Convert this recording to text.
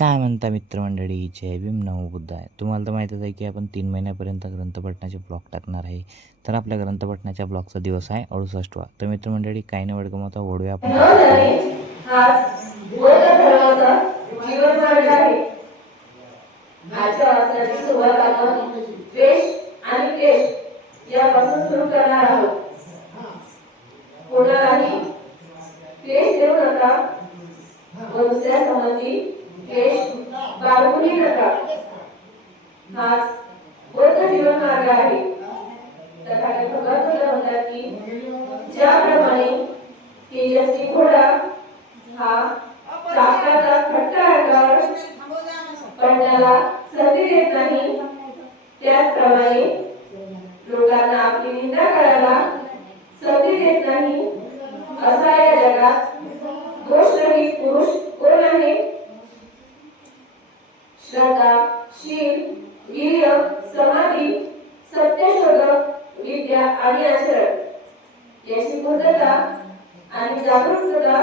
काय म्हणता मित्रमंडळी, जय भीम नमो बुद्धाय. तुम्हाला तर माहीतच आहे की आपण 3 महिन्यापर्यंत ग्रंथपठणाचे ब्लॉग टाकणार आहे. तर आपल्या ग्रंथपठणाच्या ब्लॉगचा दिवस आहे 68वा. तर मित्रमंडळी काही न वेळ गमावता ओढूया आपण. आज बौद्ध धर्माचा जीवनमार्ग आहे. आजच्या वाचनाची सुरुवात आपण द्वेष आणि क्लेश यापासून सुरू करणार आहोत. कोणालाही क्लेश देऊ नका व दुसऱ्या संबंधी क्लेश बाळगूही नका. हाच बौद्ध जीवनमार्ग आहे. तथागत भगवान बुद्ध म्हणतात की ज्याप्रमाणे तेजस्वी घोडा हा चाकाचा खट्टा अंगावर पडण्याला संधी देत नाही, त्याचप्रमाणे लोकांना आपली निंदा करायला संधी देत नाही. असा या जगात दोषरहित पुरुष कोण आहे? श्रद्धा, शील, वीर्य, समाधी, सत्यशोधक, विद्या आणि आचरण याची पूर्तता आणि जागरूकता